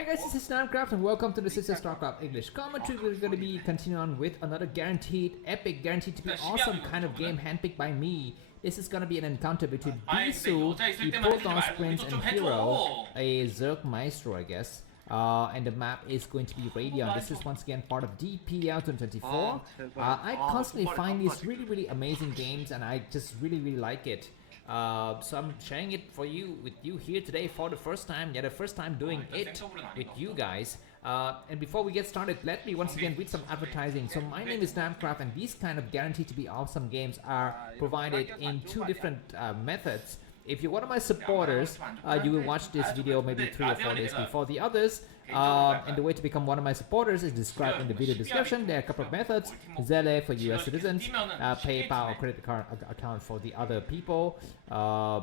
Hi guys, this is Starcraft and welcome to the Starcraft English commentary. We're going to be continuing on with another guaranteed, epic, guaranteed to be awesome kind of game handpicked by me. This is going to be an encounter between Bisu, the Proton Prince and Hero, a Zerg Maestro I guess. And the map is going to be Radeon. This is once again part of DPL 2024. I constantly find these really amazing games and I just really like it. So I'm sharing it with you here today for the first time. Yeah, the first time doing it with you guys. And before we get started, let me once again read some advertising. So my name is Namcraft, and these kind of guaranteed to be awesome games are provided in two different methods. If you're one of my supporters, you will watch this video maybe 3 or 4 days before the others. And the way to become one of my supporters is described in the video description. There are a couple of methods: Zelle for US citizens, PayPal or credit card account for the other people, or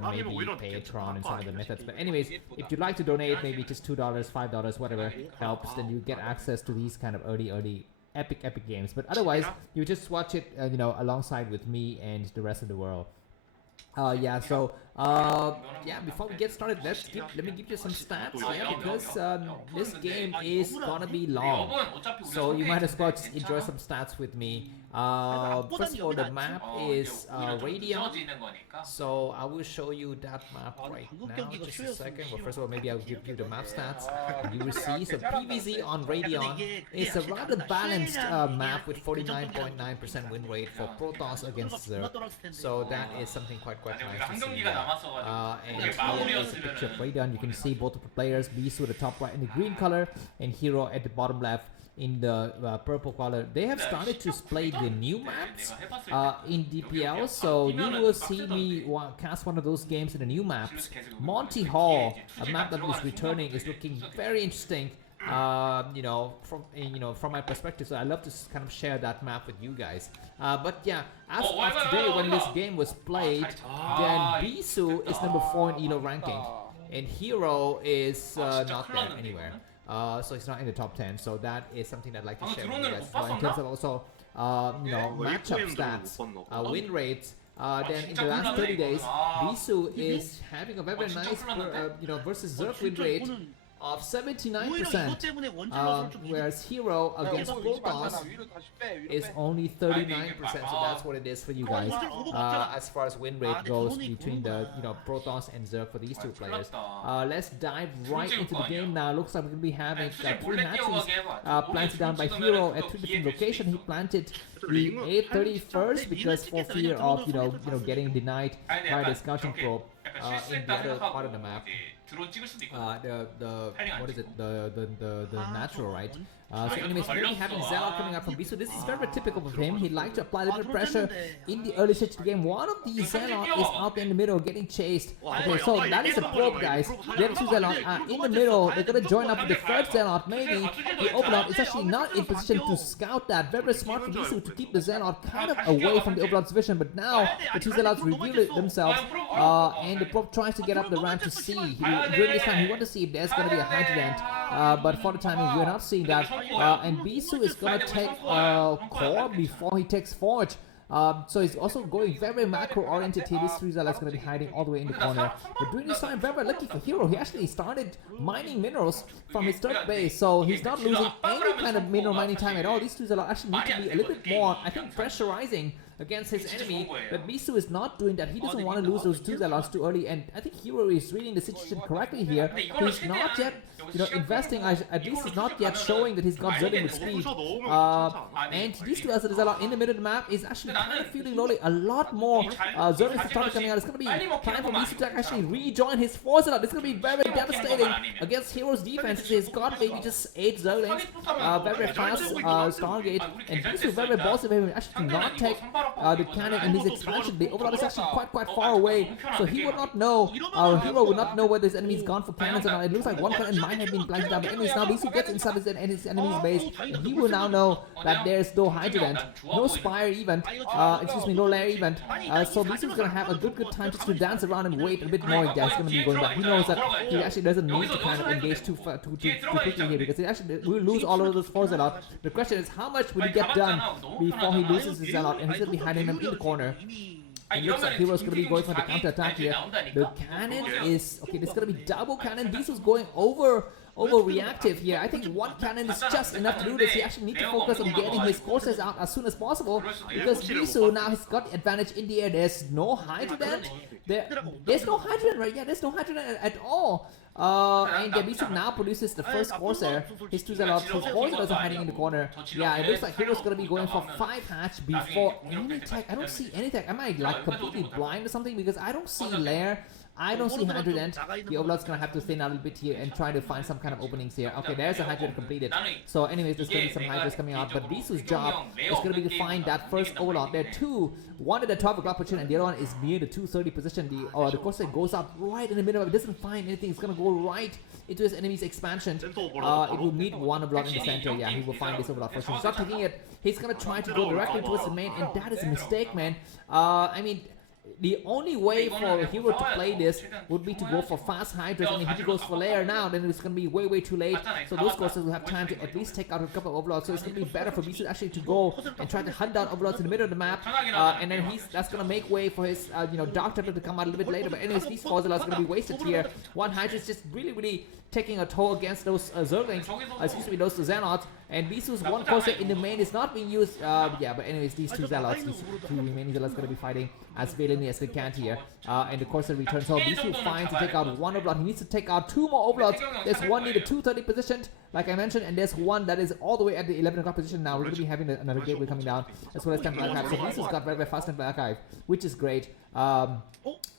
maybe Patreon and some other methods. But anyways, if you'd like to donate, maybe just $2, $5, whatever helps, then you get access to these kind of early epic games. But otherwise, you just watch it, alongside with me and the rest of the world. Before we get started, let me give you some stats, because this game is gonna be long, so you might as well just enjoy some stats with me. First of all, the map is Radeon, so I will show you that map right now, just a second. But first of all, maybe I'll give you the map stats. You will see, so PvZ on Radeon is a rather balanced map with 49.9% win rate for Protons against Zerg, so that is something quite nice to see. And here is a picture of Radeon. You can see both of the players, Bisu at the top right in the green color and Hero at the bottom left in the purple color. They have started to play the new maps in DPL, so you will see me cast one of those games in the new maps. Monty Hall, a map that is returning, is looking very interesting. From my perspective, so I love to kind of share that map with you guys. But yeah, as of today, when this game was played, then Bisu is number 4 in ELO ranking, and Hero is not there anywhere. So it's not in the top 10. So that is something I'd like to share with you guys. In terms of also, matchup stats, win rates. Then in the last 30 days, Bisu is having a very nice, versus Zerg win rate of 79%, whereas Hero against Protoss is only 39%, so that's what it is for you guys as far as win rate goes between the Protoss and Zerg for these two players. Let's dive right into the game now. Looks like we're going to be having 3 hatcheries planted down by Hero at 3 different locations. He planted the 831st because for fear of getting denied by the scouting probe in the other part of the map. The natural, right? So anyways, we're going to be having Zelle coming up from Bisu. This is very typical of him. He'd like to apply a little bit of pressure in the early stage of the game. One of the Zelle is out there in the middle getting chased. Okay, so that is a probe, guys. The other 2 Zelle in the middle. They're going to join up with the third Zelle. Maybe the Overlord is actually not in position to scout that. Very smart for Bisu to keep the Zelle kind of away from the Overlord's vision. But now the 2 Zelle reveal themselves, and the probe tries to get up the ramp to see. During this time, he wants to see if there's going to be a hydrant. But for the time being, we're not seeing that. And Bisu is going to take core before he takes Forge. So he's also going very macro oriented here. This 3 Zelle is going to be hiding all the way in the corner. But during this time, very lucky for Hero, he actually started mining minerals from his third base. So he's not losing any kind of mineral mining time at all. These 2 Zelle actually need to be a little bit more, I think, pressurizing against his enemy, but Bisu is not doing that. He doesn't want to lose those 2 Zelle too early, and I think Hero is reading the situation correctly here. He's not yet, investing, at least he's not yet showing that he's got Zerling with speed. And these 2 Zelle in the middle of the map is actually kind of feeling lonely. A lot more Zerlings started coming out. It's going to be time for Bisu to actually rejoin his 4 Zelle. It's going to be very devastating against Hero's defense. He's got maybe just 8 Zerlings, very fast Stargate, and Bisu very bossy of him actually not take the cannon in his expansion. The Overlord is actually quite far away, so he would not know, our Hero would not know whether his enemy's gone for cannons or not. It looks like one cannon might have been planted down, but anyways, now Bisu gets inside his enemy's base, and he will now know that there's no hydrant, no Spire event, no lair event, so Bisu's gonna have a good time just to dance around and wait a bit more. He's gonna be going back. He knows that he actually doesn't need to kind of engage too quickly here, because he actually will lose all of those 4 Zelle. The question is, how much will he get done before he loses his Zelle, and he's gonna be hiding them in the corner. It looks like Hero's going to be going for the counter attack here. The cannon is... Okay, there's going to be double cannon. Bisu's going over overreactive here. I think one cannon is just enough to do this. He actually needs to focus on getting his courses out as soon as possible, because Bisu now has got the advantage in the air. There's no hydrogen. There's no hydrogen, right? Yeah, there's no hydrogen at all. And Bisu now produces the first Corsair. His two Zealots, his Corsair is hiding in the corner. Yeah, it looks like Hero's gonna be going for 5 hatch before any tech. I don't see any tech. Am I like completely blind or something? Because I don't see Lair. I don't see Hydrodent. The Overlord's gonna have to thin out a little bit here and try to find some kind of openings here. Okay, there's a Hydrodent completed. So anyways, there's gonna be some Hydras coming out, but Bisu's job is gonna be to find that first Overlord. There are two, one at the top of the clock position and the other one is near the 230 position. The Corsair goes up right in the middle of it, doesn't find anything. It's gonna go right into his enemy's expansion. It will need one Overlord in the center. Yeah, he will find this Overlord first. He's not taking it. He's gonna try to go directly towards the main, and that is a mistake, man. I mean, the only way for a hero to play this would be to go for fast Hydras, and if he goes for Lair now, then it's going to be way too late. So those Corsairs will have time to at least take out a couple of Overlords. So it's going to be better for Bisu actually to go and try to hunt down Overlords in the middle of the map, and then that's going to make way for his Dark Templar to come out a little bit later. But anyways, these Corsair are going to be wasted here. One Hydra is just really taking a toll against those Zerglings, those Zealots, and Bisu's one Corsair in the main is not being used. Yeah, but anyways, these two Zealots, these two remaining Zealots, going to be fighting as valiantly as they can here. And the Corsair returns home. Bisu finds to take out one Overlord. He needs to take out 2 more Overlords. There's one near the 230 positioned, like I mentioned, and there's one that is all the way at the 11 o'clock position now. We're going to be having another gateway coming down, as well as Temple Archive. So Bisu's got very fast Temple Archive, which is great.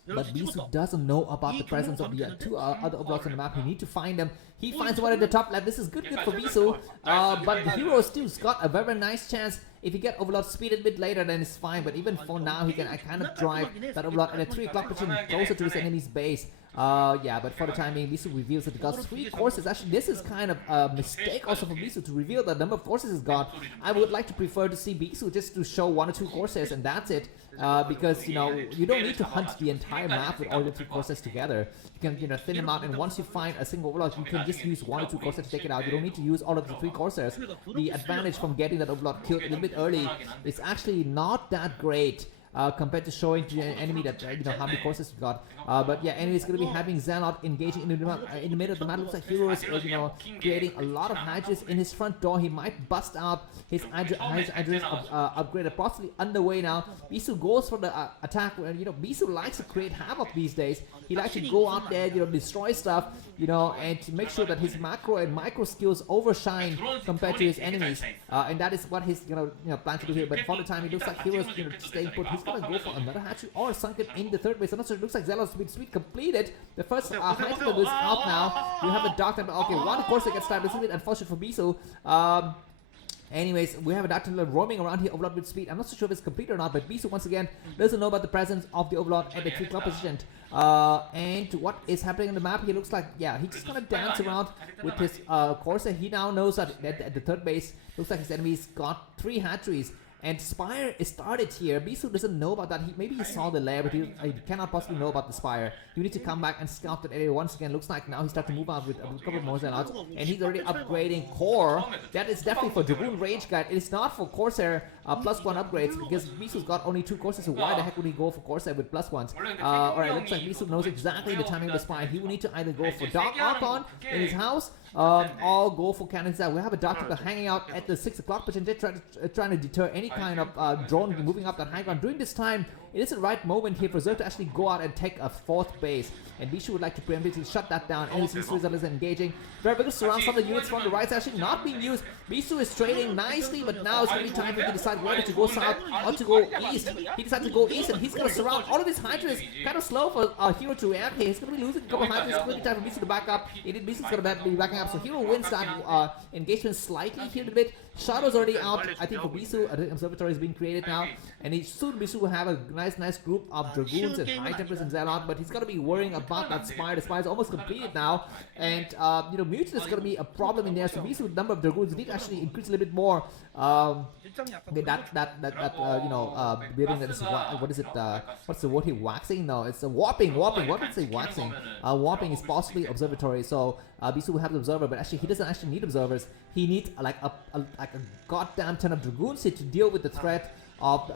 But Bisu doesn't know about the presence of the 2 other Overlords on the map. He needs to find them. He finds one at the top left. This is good for Bisu. But the hero still's got a very nice chance. If he get Overlord speed a bit later, then it's fine. But even for now, he can kind of drive that Overlord at a 3 o'clock position closer to his enemy's base. Yeah, but for the time being, Bisu reveals that he got 3 Corsairs. Actually, this is kind of a mistake also for Bisu to reveal the number of Corsairs he's got. I would like to prefer to see Bisu just to show 1 or 2 Corsairs, and that's it. Because you don't need to hunt the entire map with all your 3 Corsairs together. You can thin them out, and once you find a single Overlord, you can just use 1 or 2 Corsairs to take it out. You don't need to use all of the 3 Corsairs. The advantage from getting that Overlord killed a little bit early is actually not that great. Compared to showing to the enemy that how many Corsairs you got. But yeah, anyway, it's going to be having Zealot engaging in the middle of the map. Looks like Hero is creating a lot of Hydras in his front door. He might bust out his Hydras upgrade, possibly underway now. Bisu goes for the attack. Bisu likes to create havoc these days. He likes to go out there, destroy stuff, and to make sure that his macro and micro skills overshine compared to his enemies. And that is what he's plan to do here. But for the time, it looks like Hero's staying put. He's gonna go for another hatchery or sunken in the 3rd base. I'm not sure. It looks like Zealot's speed completed. The first Hydra is out now. We have a Dark Templar. Okay, one Corsair gets stabbed. This is a bit unfortunate for Bisu. Anyways, we have a Dark Templar roaming around here, Overlord with speed. I'm not so sure if it's complete or not, but Bisu once again doesn't know about the presence of the Overlord at the 3 o'clock position. And what is happening on the map, he looks like, yeah, he's just gonna dance around with his Corsair. He now knows that at the 3rd base, looks like his enemy's got 3 hatcheries. And Spire is started here. Bisu doesn't know about that. Maybe he saw the lair, but he cannot possibly know about the Spire. You need to come back and scout that area once again. Looks like now he's starting to move out with a couple more Zealots. And he's already upgrading Core. That is definitely for Dragoon Range Guide. It is not for Corsair +1 upgrades, because Bisu's got only 2 Corsairs. So why the heck would he go for Corsair with +1s? Alright, looks like Bisu knows exactly the timing of the Spire. He will need to either go for Dark Archon in his house, or go for Cannons out. We have a Dark Templar hanging out at the 6 o'clock position, trying to deter any kind of drone moving up that high ground. During this time, it is the right moment here for Zerg to actually go out and take a 4th base. And Bisu would like to preemptively shut that down. And his Bisu is engaging. Very good surround. Some of the units from the right side actually not being used. Bisu is trading nicely, but now it's going to be time for him to decide whether to go south or to go east. He decided to go east, and he's going to surround all of his Hydras. Kind of slow for Hero to react. He's going to be losing a couple of Hydras. It's going to be time for Bisu to back up. Bisu's going to be backing up. So Hero wins that engagement slightly here a bit. Shadow's already out. I think for Bisu, an observatory is being created now. And soon Bisu will have a nice group of Dragoons and High Templars and Zealot. But he's going to be worrying about that Spire. The Spire is almost completed now. And, Mutant is going to be a problem in there. So Bisu, the number of Dragoons need to actually increase a little bit more. Building that is, what is it, what's the word here, waxing? No, it's a warping, what did I say, waxing? Warping is possibly observatory, so Bisu will have the observer, but actually he doesn't actually need observers. He needs like a goddamn ton of Dragoons here to deal with the threat of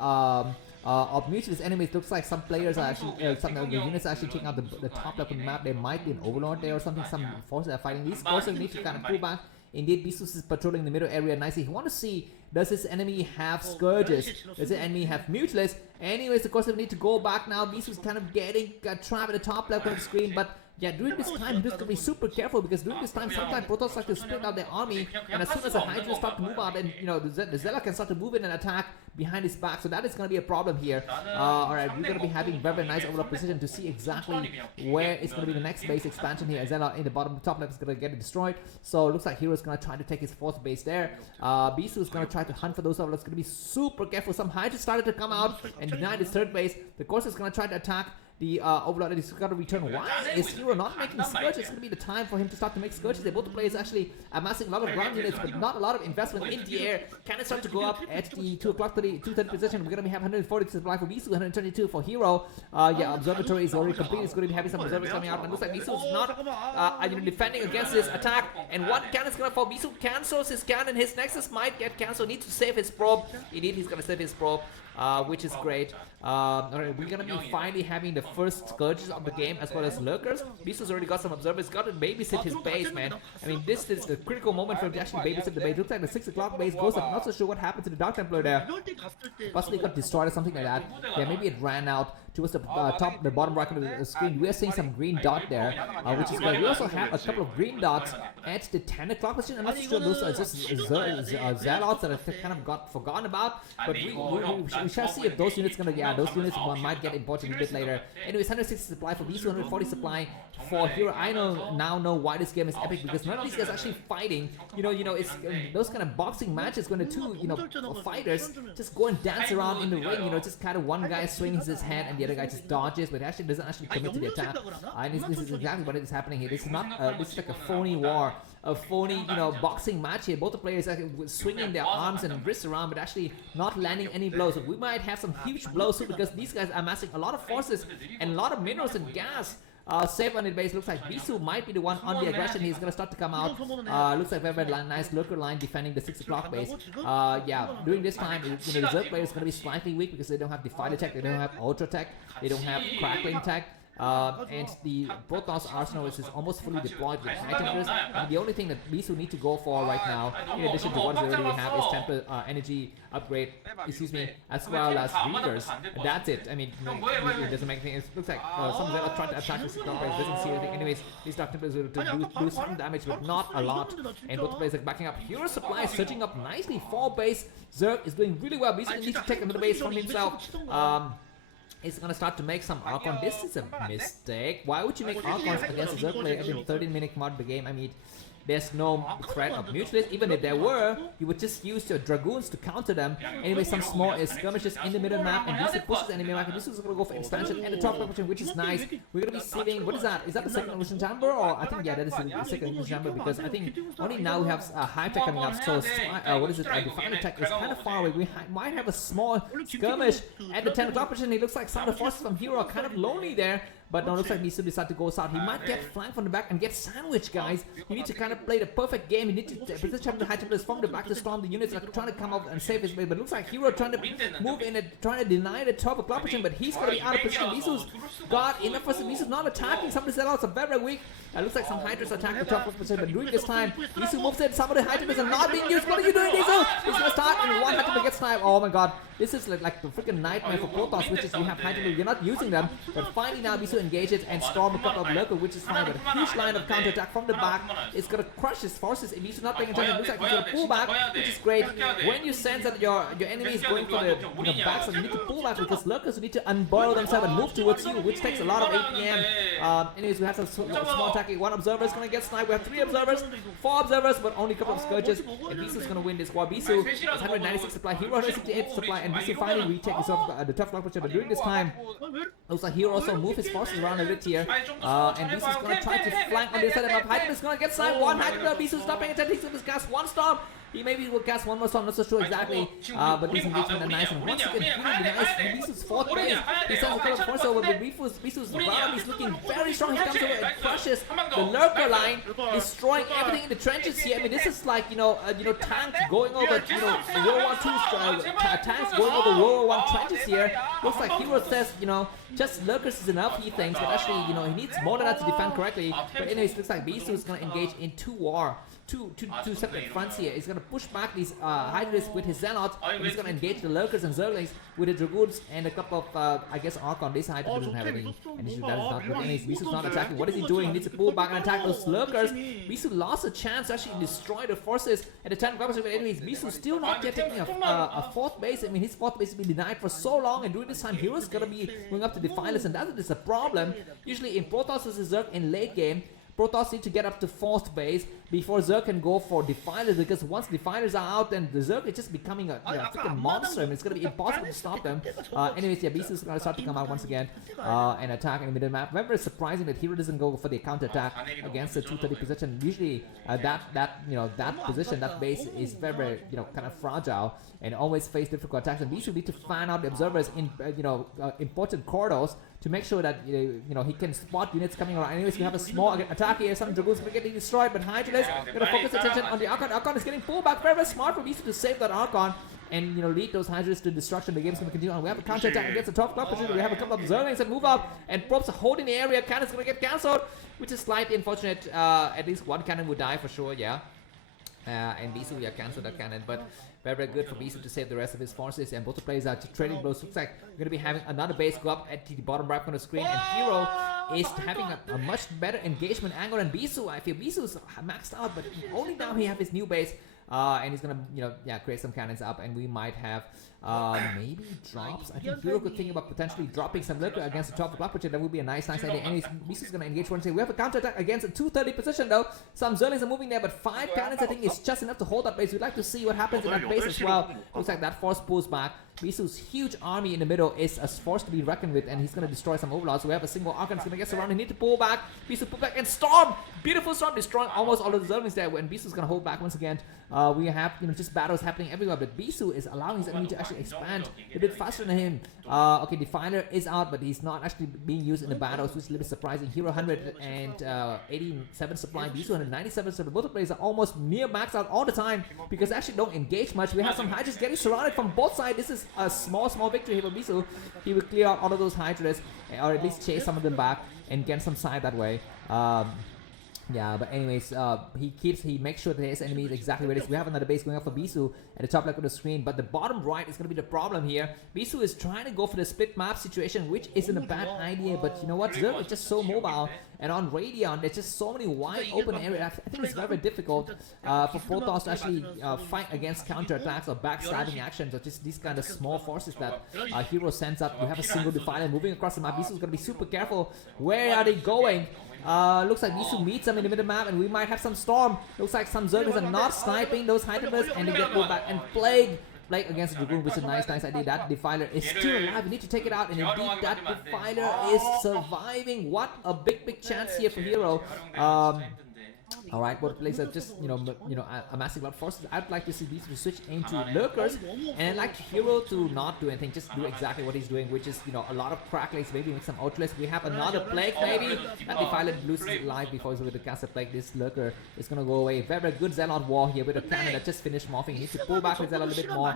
of Mutualist enemies. Looks like some players are actually, some of the units are actually taking out the top left of the map. There might be an overlord there or something. Some forces are fighting. These forces need to kind of pull back. Indeed, Bisu is patrolling the middle area nicely. He wants to see, does this enemy have Scourges? Does the enemy have Mutalists? Anyways, of course, we need to go back now. Bisu is kind of getting trapped at the top left of the screen, but yeah, during this time, you have to be super careful because during this time, sometimes Protoss like to split out their army, and as soon as the Hydra start to move out, and you know the Zelle can start to move in and attack behind his back, so that is going to be a problem here. Alright, we're going to be having very nice overall precision to see exactly where it's going to be the next base expansion here. Zelle in the bottom top left is going to get destroyed, so it looks like Hero is going to try to take his fourth base there. Bisu is going to try to hunt for those overlords. Going to be super careful. Some Hydra started to come out and deny his third base. The course is going to try to attack the overlord, and he's got to return. Why is Hero not making Scourge? It's going to be the time for him to start to make Scourges. They both players actually amassing a lot of ground units, but not a lot of investment in the air. Can it start to go up at the 2:30 position? We're going to be having 140 supply for Bisu, 122 for Hero. Yeah, Observatory is already complete. It's going to be having some observers coming out, and it looks like Bisu is not defending against this attack. And one cannon is going to fall. Bisu cancels his cannon. His Nexus might get cancelled. Needs to save his probe. Indeed, he's going to save his probe. Which is great. Alright, we're gonna be finally having the first Scourges of the game as well as Lurkers. Bisu's already got some observers, got to babysit his base, man. I mean, this is the critical moment for him to actually babysit the base. Looks like the 6 o'clock base goes up. Not so sure what happened to the Dark Templar there. Possibly got destroyed or something like that. Yeah, maybe it ran out towards the the bottom right of the screen. We are seeing some green dot there, which is great. We also have a couple of green dots at the 10 o'clock position. I'm not sure those are just Zealots that have kind of got forgotten about, but we shall see if those units gonna, yeah, those units might get important a bit later. Anyways, 160 supply for Bisu, 140 supply for Hero. I now know why this game is epic, because none of these guys are actually fighting. You know, it's those kind of boxing matches when the two, fighters just go and dance around in the ring. Just kind of one guy swings his hand and the other guy just dodges, but actually doesn't actually commit to the attack. And this is exactly what is happening here. This is not this is like a phony war, a phony boxing match here. Both the players are swinging their arms and wrists around, but actually not landing any blows. So we might have some huge blows too, because these guys are amassing a lot of forces and a lot of minerals and gas. Save on the base. Looks like Bisu might be the one on the aggression. He's gonna start to come out. Looks like very nice lurker line defending the 6 o'clock base. Yeah, during this time, the reserve player is gonna be slightly weak because they don't have Defiler tech, they don't have Ultra tech, they don't have Crackling tech. And the Protoss Arsenal is almost fully deployed with High Templars. And the only thing that Bisu need to go for right now, in addition to what they already have, is Templar energy upgrade, as well as Reavers. That's it. I mean, it doesn't make anything. It looks like some Zelle are trying to attack the Secret Base, doesn't see anything. Anyways, these Dark Templars will do some damage, but not a lot. And both players are backing up. Hero supply is surging up nicely. 4 base. Zerg is doing really well. Bisu needs to take another base from himself. He's gonna start to make some Archon. This is a mistake. Why would you make Archons against a Zerg player at the 13-minute mark of the game? I mean, there's no threat of Mutualists. Even if there were, you would just use your Dragoons to counter them. Anyway, some small skirmishes in the middle map, and Bisu pushes enemy map. Bisu is gonna go for expansion and the top position, which is nice. We're gonna be seeing, what is that? Is that the second evolution chamber? Or I think, yeah, that is the second evolution chamber, because I think only now we have high tech coming up. So what is it? Defiler tech is kind of far away. We might have a small skirmish at the 10 o'clock position. It looks like some of the forces from Hero are kind of lonely there. But now it looks like Bisu decided to go south. He might get flanked from the back and get sandwiched, guys. You need to kind of play the perfect game. You need to position the High Templars from the back to storm the units, like trying to come up and save his base. But it looks like Hero trying to move in and trying to deny the 12 o'clock position, but he's going to be out of position. Bisu's got enough for Bisu's not attacking. Some of the Zealots are very weak. It looks like some Hydras attack the 12 o'clock position, but during this time, Bisu moves in. Some of the High Templars are not being used. What are you doing, Bisu? He's going to start, and one High Templar gets sniped. Oh my god. This is like the freaking nightmare for Protoss, which is you have High Templar, you're not using them. But finally now Bisu engages and storm a couple of Lurker, which is fine. But a huge line of counterattack from the back is going to crush his forces. If Bisu's not paying attention, it looks like he's going to pull back, which is great. When you sense that your enemy is going for the back, so you need to pull back, because Lurkers need to unburrow themselves and move towards you, which takes a lot of APM. Anyways, we have some small attacking. One observer is going to get sniped. We have 3 observers, 4 observers, but only a couple of Scourges. And Bisu's going to win this war. Bisu is 196 supply, Hero 168 supply, and Bisu finally retake the tough block position. But during this time, looks like Hero also move his forces around a bit here. And Bisu's going to try to flank on the side of the map. Hydra is going to get sniped. One Hydra, Bisu's not paying attention. He's going to cast one storm. He maybe will cast one more storm, not so sure exactly. But this engagement is nice. And once again, really nice. Bisu's 4th base. He sends a couple of force over, but Bisu's ground is looking very strong. He comes over and crushes the lurker line, destroying everything in the trenches here. I mean, this is like, tanks going over, World War II tanks going over World War I trenches here. Looks like Hero says, just lurkers is enough, he thinks, but actually, he needs more than that to defend correctly. But anyways, looks like Bisu is going to engage in two separate fronts here. He's going to push back these Hydras with his Zealots, and he's going to engage the lurkers and Zerglings with the Dragoons and a couple of, I guess, Archon. This Hydra doesn't have any issue. That is not good. Anyways, Bisu's not attacking. What is he doing? He needs to pull back and attack those lurkers. Bisu lost a chance to actually destroy the forces at the 10 weapons. But anyways, Bisu still not yet taking a 4th base. I mean, his 4th base has been denied for so long, and during this time, Hero's going to be going up to Defilers, and that is a problem. Usually in Protoss versus Zerg in late game, Protoss need to get up to 4th base before Zerg can go for Defilers, because once Defilers are out, then the Zerg is just becoming a freaking monster, and it's going to be impossible to stop them. Anyways, yeah, Bisu is going to start to come out once again and attack in the middle map. Remember, it's surprising that Hero doesn't go for the counter attack against the 230 position. Usually, that position, that base is very, kind of fragile and always face difficult attacks. And Bisu need to fan out the observers in, important corridors to make sure that he can spot units coming around. Anyways, we have a small attack here. Some Dragoons are getting destroyed, but Hydra is going to focus attention on the Archon. Archon is getting pulled back. Very, very smart for Bisu to save that Archon and lead those Hydras to destruction. The game's going to continue on. We have a counter attack against the top club position. We have a couple of Zerglings that move up, and Probes are holding the area. Cannon's going to get cancelled, which is slightly unfortunate. At least one cannon would die for sure, yeah. And Bisu, cancelled that cannon, but very, very good for Bisu to save the rest of his forces, and both the players are trading blows. Looks like we're going to be having another base go up at the bottom right corner screen, and Hero is having a much better engagement angle than Bisu. I feel Bisu's maxed out, but only now he have his new base, and he's going to, create some cannons up, and we might have maybe drops. I think Hero could think about potentially dropping some lurker against the top of the block, that would be a nice idea. Anyways, Bisu's going to engage once again. We have a counter attack against a 230 position though. Some Zerlings are moving there, but 5 cannons I think is just enough to hold that base. We'd like to see what happens in that base as well. Looks like that force pulls back. Bisu's huge army in the middle is a force to be reckoned with, and he's going to destroy some overlords. So we have a single Archon going to get surrounded. He need to pull back. Bisu pull back and Storm! Beautiful Storm destroying almost all of the Zerlings there, and Bisu's going to hold back once again. We have just battles happening everywhere, but Bisu is allowing his enemy to actually expand a bit faster than him. Okay, Defiler is out, but he's not actually being used in the battles, which is a little bit surprising. Hero 187 supply, Bisu 197, so the both players are almost near max out all the time because they actually don't engage much. We have some Hydras getting surrounded from both sides. This is a small victory here for Bisu. He will clear out all of those Hydras, or at least chase some of them back and get some side that way. Yeah, but anyways, he makes sure that his enemy is exactly where it is. We have another base going up for Bisu at the top left of the screen, but the bottom right is going to be the problem here. Bisu is trying to go for the split map situation, which isn't a bad idea, but you know what? Zerg is just so mobile, and on Radeon, there's just so many wide open areas. I think it's very, very difficult for Protoss to actually fight against counter-attacks or backstabbing actions, or just these kind of small forces that Hero sends up. We have a single Defiler moving across the map. Bisu's going to be super careful. Where are they going? Looks like Bisu meets them in the middle map, and we might have some Storm. Looks like some Zerglings are not sniping those Hydras, and they get pulled back. And Plague against the Dragoon, which is a nice idea. That Defiler is still alive. We need to take it out, and indeed that Defiler is surviving. What a big chance here for Hero. Alright, both players are just, amassing a lot of forces. I'd like to see these to switch into lurkers, and I'd like Hero to not do anything, just do exactly what he's doing, which is, a lot of cracklings, maybe make some outlets. We have another Plague, maybe. That Defiler loses his life before he's able to cast a Plague. This lurker is gonna go away. Very, very good Zealot war here with a cannon that just finished morphing. He needs to pull back his Zealot a little bit more.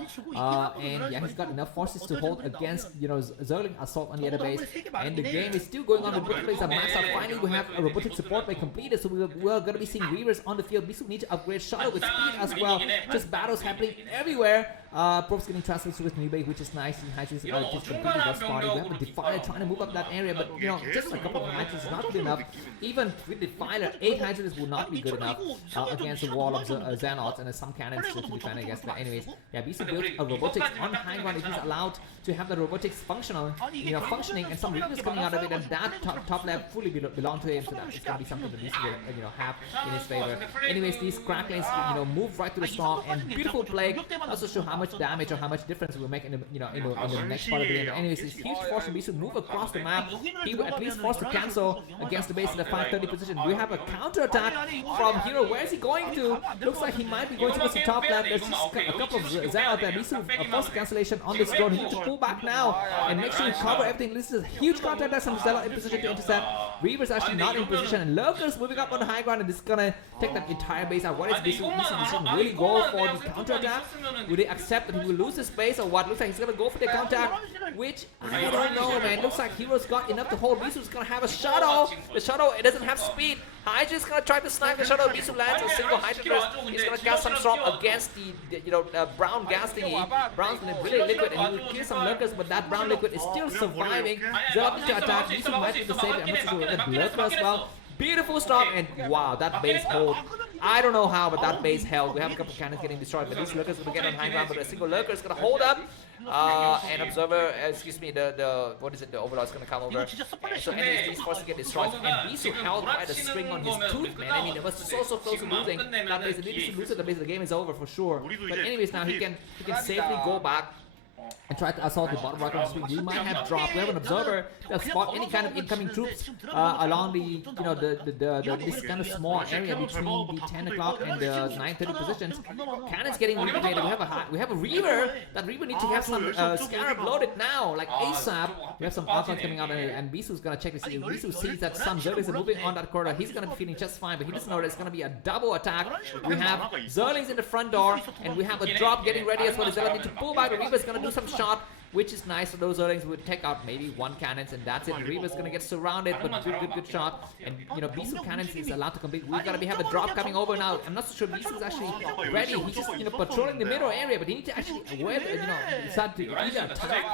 And yeah, he's got enough forces to hold against, Zerling assault on the other base. And the game is still going on. The both players are maxed out. Finally, we have a robotic support by completed, so we're gonna be seeing Weavers on the field. Bisu needs to upgrade Shadow with speed as well. Just battles happening everywhere. Probes getting transferred to his new base, which is nice. Hydras just completely got spotted. We have a Defiler trying to move up that area, but just a couple of Hydras is not good enough. Even with Defiler, 8 Hydras will not be good enough against the wall of Xenots, and there's some cannons to defend against. But anyways, yeah, Bisu built a robotics on high ground. If he's allowed to have the robotics functioning, and some weakness coming out of it, and that top left fully belong to him, so that is gonna be something that Bisu will have in his favor. Anyways, these cracklings move right to the Storm, and beautiful Plague. Also show how much damage or how much difference it will make in the in the next part of the game. But anyways, it's huge force for Bisu to move across the map. He will at least force to cancel against the base in the 530 position. We have a counter attack from Hero. Where is he going to? Looks like he might be going towards the top left. There's just a couple of Zelle out there. Bisu forced cancellation on this drone. He needs to pull back now and make sure you cover everything. This is a huge contact. There's some Zelle in position to intercept. Reaver's actually not in position, and Lurker's moving up on the high ground, and this is gonna take that entire base out. What is Bisu? Bisu doesn't really go for the counter attack. Will they accept that he will lose his base or what? Looks like he's gonna go for the counter attack, which I don't know, man. Looks like Hero's got enough to hold. Bisu's gonna have a shadow. The shadow, it doesn't have speed. Hydra is gonna try to snipe the shadow. Bisu lands a single Hydra burst. He's gonna cast some storm against the brown gas thingy. Brown's gonna really liquid, and he will kill some Lurkers, but that brown liquid is still surviving. Zelle needs to attack. Bisu might be the save. I'm not sure that Lurker as well. Beautiful storm, and wow, that base hold. I don't know how, but that base held. We have a couple of cannons getting destroyed, but these Lurkers will get on high ground, but a single Lurker is gonna hold up. And Observer, excuse me, the what is it? The Overlord is gonna come over. So anyways, these forces get destroyed, and Bisu held by the string on his tooth, man. I mean, it was so close to losing. That base, if Bisu loses the base, the game is over for sure. But anyways, now he can safely go back and try to assault the bottom right of the screen. We might have dropped. We have an Observer that spot any kind of incoming troops along the this kind of small area between the 10 o'clock and the 9:30 positions. Cannon's getting liquidated. We have a Reaver. That Reaver needs to have some Scarab loaded now, like ASAP. We have some Archons coming out, and Bisu's gonna check this. If Bisu sees that some Zerlings are moving on that corridor, he's gonna be feeling just fine, but he doesn't know that it's gonna be a double attack. We have Zerlings in the front door, and we have a drop getting ready as well. The Zerlings need to pull back. The Reaver's gonna do some shot, which is nice. So those Zerlings would take out maybe one cannons, and that's it. Reaver's gonna get surrounded, but good shot. And Bisu cannons is allowed to compete. We've gotta have a drop coming over now. I'm not so sure Bisu's actually ready. He's just patrolling the middle area, but he needs to actually start to either attack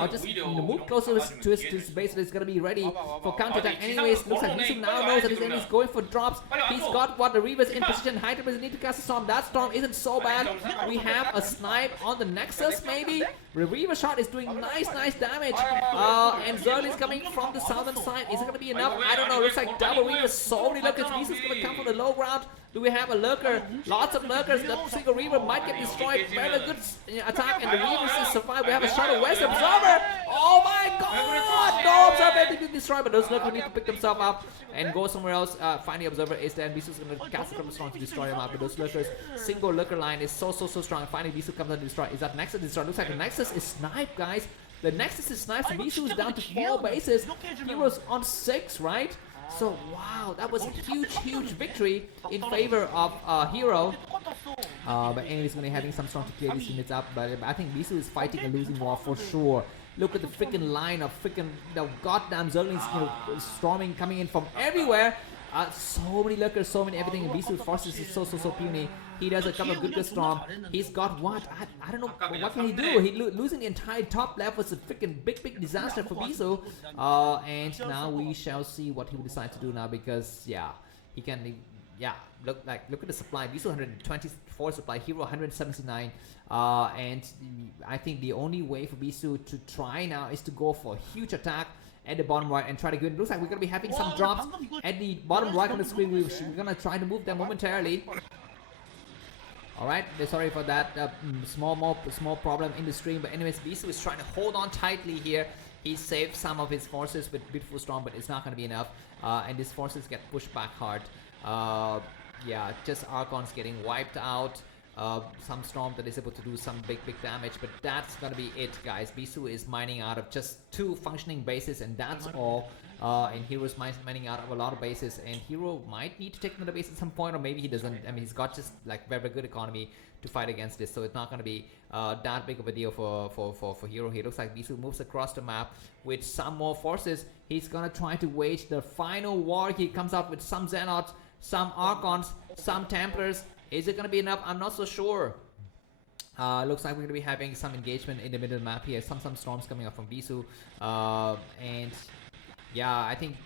or just move closer to his base. So he's gonna be ready for counter attack. Anyways, looks like Bisu now knows that his enemy's going for drops. He's got what the Reaver's in position. Hydra need to cast a storm. That storm isn't so bad. We have a snipe on the Nexus maybe. The Reaver shot is doing nice damage. And Zelle is coming from the southern side. Is it gonna be enough? I don't know. Looks like double Reaver. So many Lurkers. Bisu's gonna come from the low ground. Do we have a Lurker? Lots of Lurkers. That single Reaver might get destroyed. Very good attack, and the Reaver still survive. We have a shadow. Where's the Observer? Oh my god! No Observer anything destroyed, but those Lurkers need to pick themselves up and go somewhere else. Finally, Observer is there, and Bisu's gonna cast it from the strong to destroy him out. But those Lurkers, single Lurker line is so strong. Finally, Bisu comes out to destroy. Is that Nexus destroyed? Looks like the Nexus is sniped, guys. The Nexus is sniped. So Bisu is down to 4 bases. Heroes on 6, right? So wow, that was a huge victory in favor of Hero. But anyways, gonna be having some storm to clear these units up. But I think Bisu is fighting a losing war for sure. Look at the freaking line of freaking goddamn Zerlings, storming, coming in from everywhere. So many Lurkers, so many everything. And Bisu's forces is so puny. He does a couple of good storm. He's got what? I don't know. What can he do? Losing the entire top left was a freaking big disaster for Bisu. And now we shall see what he will decide to do now, because yeah, he can. Yeah, look at the supply. Bisu 124 supply, Hero 179. And I think the only way for Bisu to try now is to go for a huge attack at the bottom right and try to go. It looks like we're gonna be having some drops at the bottom right on the screen. We're gonna try to move them momentarily. Alright, sorry for that small problem in the stream, but anyways, Bisu is trying to hold on tightly here. He saved some of his forces with Beautiful Storm, but it's not gonna be enough. And his forces get pushed back hard. Yeah, just Archons getting wiped out. Some Storm that is able to do some big damage, but that's gonna be it, guys. Bisu is mining out of just 2 functioning bases, and that's all. And Hero's mining out of a lot of bases, and Hero might need to take another base at some point, or maybe he doesn't. I mean, he's got just like very good economy to fight against this, so it's not gonna be that big of a deal for Hero. He looks like Bisu moves across the map with some more forces. He's gonna try to wage the final war. He comes out with some Xenots, some Archons, some Templars. Is it gonna be enough? I'm not so sure. Looks like we're gonna be having some engagement in the middle map here. Some storms coming up from Bisu, and yeah, I think.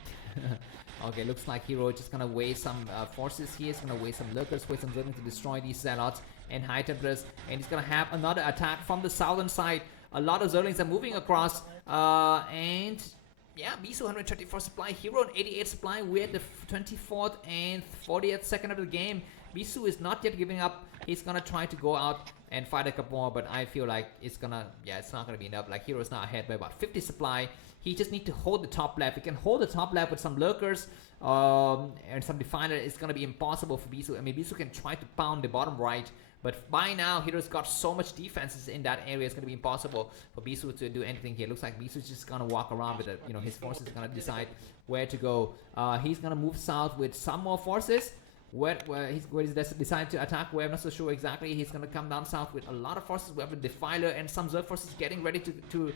Okay, looks like Hero just gonna waste some forces here. He's gonna waste some Lurkers, waste some Zerlings to destroy these Zealots and High Templars, and he's gonna have another attack from the southern side. A lot of Zerlings are moving across, and yeah, Bisu 134 supply, Hero on 88 supply. We're at the 24th and 40th second of the game. Bisu is not yet giving up. He's gonna try to go out and fight a couple more, but I feel like it's not gonna be enough. Like Hero's now ahead by about 50 supply. He just need to hold the top left. He can hold the top left with some lurkers and some definer. It's gonna be impossible for Bisu. I mean, Bisu can try to pound the bottom right, but by now Hero's got so much defenses in that area. It's gonna be impossible for Bisu to do anything here. Looks like Bisu's just gonna walk around with it. You know, his forces are gonna decide where to go. He's gonna move south with some more forces. Where he's decided to attack, where I'm not so sure exactly. He's gonna come down south with a lot of forces. We have a Defiler and some Zerg forces getting ready to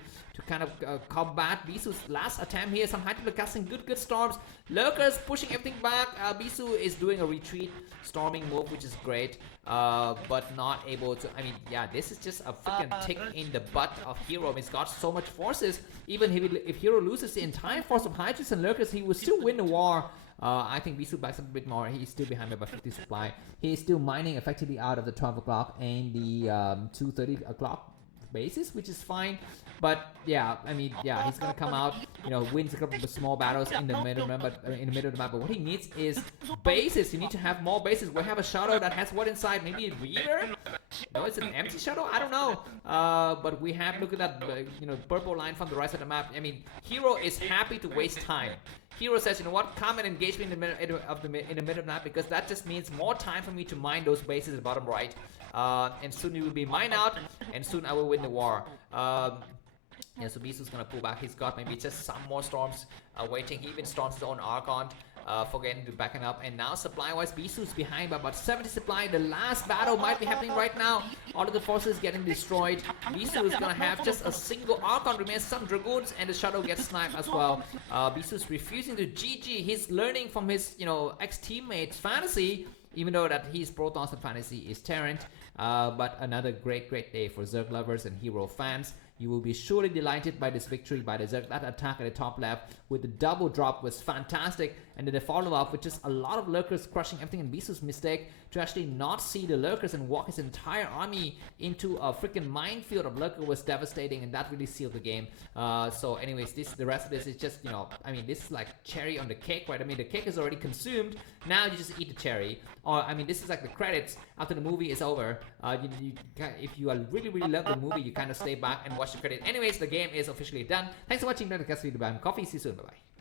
kind of combat Bisu's last attempt here. Some high-temper casting, good storms. Lurkers pushing everything back. Bisu is doing a retreat storming move, which is great, but not able to. I mean, yeah, this is just a freaking tick in the butt of Hero. He's got so much forces. Even if Hero loses the entire force of Hydras and Lurkers, he will still win the war. I think Bisu backs up a bit more. He's still behind by about 50 supply. He is still mining effectively out of the 12 o'clock and the 2:30 o'clock bases, which is fine. But yeah, I mean, yeah, he's gonna come out, you know, wins a couple of small battles in the middle, in the middle of the map. But what he needs is bases. You need to have more bases. We have a shadow that has what inside? Maybe a reader? No, it's an empty shadow. I don't know. But we have, look at that, you know, purple line from the right side of the map. I mean, Hero is happy to waste time. Hero says, you know what, come and engage me in the middle of the map, because that just means more time for me to mine those bases at the bottom right. And soon you will be mined out, and soon I will win the war. Yeah, so Bisu's gonna pull back. He's got maybe just some more storms waiting. He even storms his own Archon, forgetting to backing up. And now supply-wise, Bisu's behind by about 70 supply. The last battle might be happening right now. All of the forces getting destroyed. Bisu is gonna have just a single Archon remains, some Dragoons, and the Shadow gets sniped as well. Bisu's refusing to GG. He's learning from his, you know, ex-teammates Fantasy, even though that his Protoss and Fantasy is Terrant. But another great day for Zerg lovers and Hero fans. You will be surely delighted by this victory by the Zerg. That attack at the top left with the double drop was fantastic. And then the follow-up with just a lot of Lurkers crushing everything. And Bisu's mistake to actually not see the Lurkers and walk his entire army into a freaking minefield of Lurker was devastating. And that really sealed the game. So anyways, the rest of this is just, you know, I mean, this is like cherry on the cake, right? I mean, the cake is already consumed. Now you just eat the cherry. Or, I mean, this is like the credits after the movie is over. If you really love the movie, you kind of stay back and watch the credit. Anyways, the game is officially done. Thanks for watching. I'm Coffee. See you soon. Bye-bye.